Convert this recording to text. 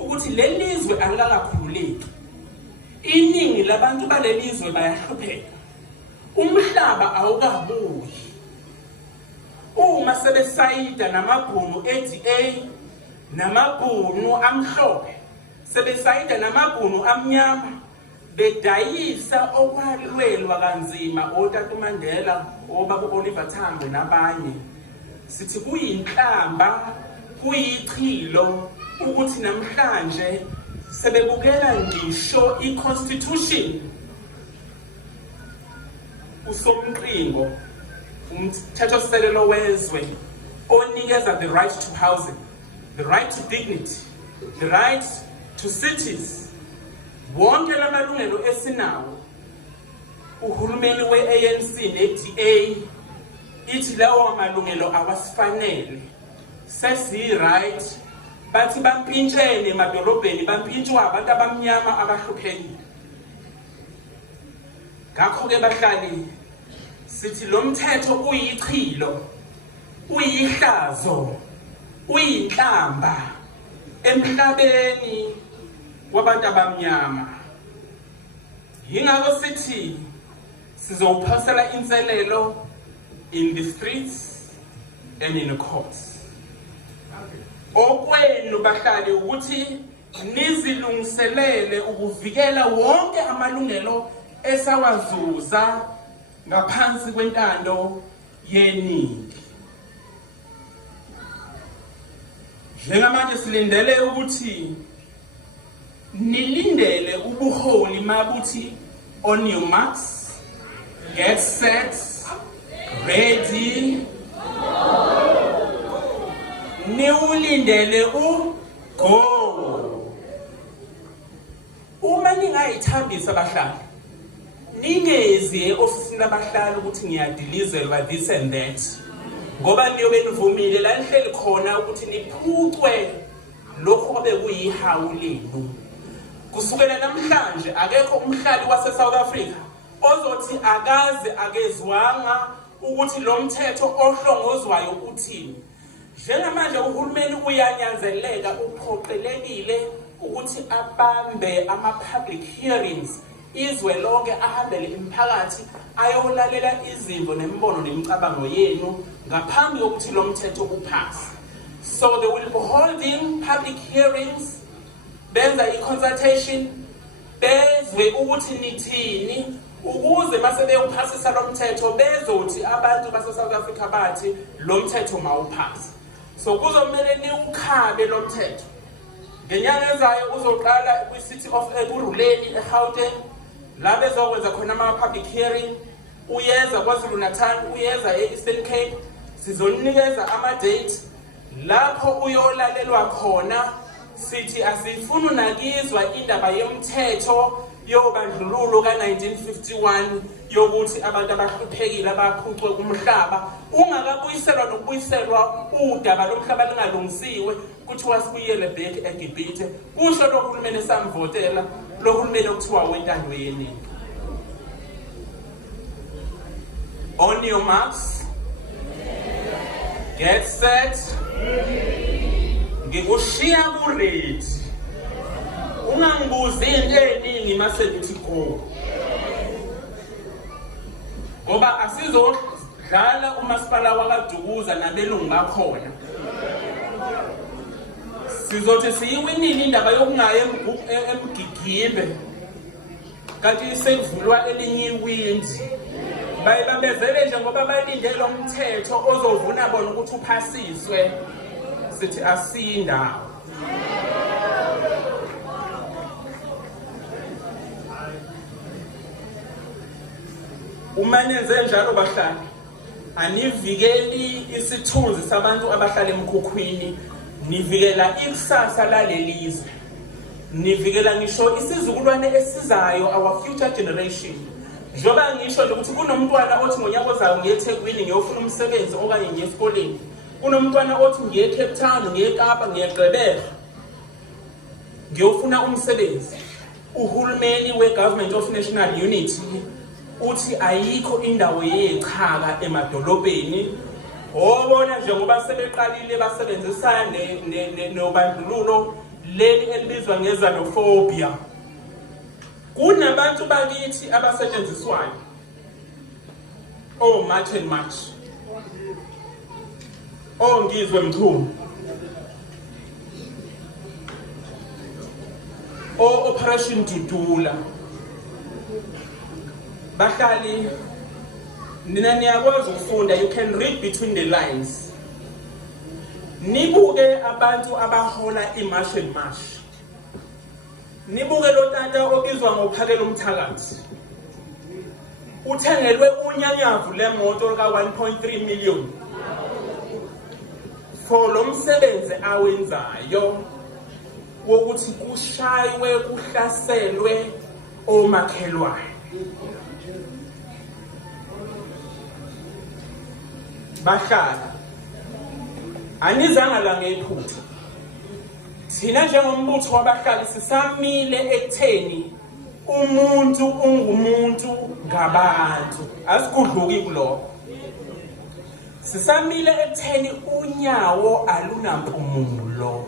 ukuthi lelizwe alikakhululeki. Iningi labantu balelizwe bayahlupheka. Umhlaba awukabuyi. Uma sebesayida namabhunu ADA namabhunu amhlophe, sebesayida namabhunu amnyama, bedayisa okwalwelwa kanzima oTata Mandela, obaba Oliver Tambo nabanye. Sithi kuyinhlamba, kuyichilo ukuthi namhlanje sebebukela ngisho iConstitution usomqingo umthethosisekelo wezwe onikeza the right to housing, the right to dignity, the right to cities. Wonke lamalungelo esinawo uhulumeni we-ANC ne-DA ithi lawo amalungelo awasifanele. Sesi-right bathi bampintshene emadolobheni, bampintshwa abantu abamnyama abahluphekile. Ngakho-ke bahlali, sithi lo mthetho uyichilo, uyihlazo, uyinhlamba emhlabeni wabantu abamnyama. Yingakho sithi sizowuphasela inselelo in the streets and in the courts. Okwenu bahlali ukuthi nizilungiselele ukuvikela wonke amalungelo esawazuza ngaphansi kwentando yeningi. Njengamanje silindele ukuthi nilindele ubuholi mabuthi on your marks, get set, ready. Niwulindele go. Uma ningayithambisa bahlali, ningezi e-ofisini labahlali ukuthi ngiyadilizelwa this and that, ngoba niyobe nivumile la nihleli khona ukuthi niphucwe lokho obekuyihawu lenu. Kusukela namhlanje akekho umhlali wase-South Africa ozothi akaze akezwanga ukuthi lo mthetho ohlongozwayo uthini. Njengamanje uhulumeni uyanyanzeleka, uphoqelekile ukuthi abambe ama-public hearings, izwe lonke ahambele imiphakathi ayolalela izimvo nembono nemicabango yenu ngaphambi kokuthi lo mthetho uphase. So they will be holding public hearings, benza i-consultation, bezwe ukuthi nithini, ukuze mase beyuphasisa lo mthetho bezothi abantu base-South Africa bathi lo mthetho mawuphase. So kuzomele niwukhabe lo mthetho. Ngenyanga ezayo uzoqala kwi-City of Ekurhuleni eGauteng, la bezokwenza khona ama-public hearing. Uyeza KwaZulu-Natal, uyeza e-Eastern Cape, sizonikeza ama-date lapho uyolalelwa khona. Sithi asifuni unakizwa indaba yomthetho yobandlululo ka-1951 yokuthi abantu abahluphekile abaphucwe umhlaba ungakabuyiselwa nokubuyiselwa udaba lomhlaba lingalungisiwe kuthiwa sibuyele back eGibhithe. Kusho lo hulumeni esamvotela, lo hulumeni okuthiwa wentando yeningi. On your marks, get set, ngikushiya ku-ready. Ungangibuzi into eningi mase ngithi go. Ngoba asizodlala umasipala wakaDukuza nabelungu bakhona. Sizothi siyiwinile indaba yokungaya emgigimbe, kanti sekuvulwa elinye iwindi. Bayibambezele nje ngoba balindele umthetho ozovuna bona ukuthi uphasiswe. Sithi asindawo. Uma nenze njalo bahlali, anivikeli isithunzi sabantu abahlala emkhukhwini, nivikela ikusasa lalelizwe, nivikela ngisho isizukulwane esizayo, our future generation. Njoba ngisho nje ukuthi kunomntwana othi ngonyaka ozayo ngiye eThekwini ngiyofuna umsebenzi okanye ngiye esikoleni, kunomntwana othi ngiye eCape Town, ngiye eKapa, ngiye eGqeberha ngiyofuna umsebenzi. Uhulumeni we-Government of National Unity uthi ayikho indawo yeqhaka emadolobheni. Obona nje ngoba sebeqalile basebenzisana nobandlululo leli elibizwa ngezanophobia. Kunabantu bakithi abasetshenziswayo March and March, Ngizwe Mchunu, Operation Dudula. Bahlali, nina niyakwazi ukufunda, you can read between the lines. Nibuke abantu abahola iMarch and March. Nibuke lo tata obizwa ngophakela umthakathi. Uthengelwe unyanyavu lemoto ka 1.3 million. For lo msebenzi awenzayo wokuthi kushaywe kuhlaselwe omakhelwane. Bahlala anizanga la ngephutha. Thina njengombutho wabahlali sisamile ekutheni umuntu ungumuntu ngabantu. Asikudluki kulokho. Sisamile ekutheni unyawo alunampumulo.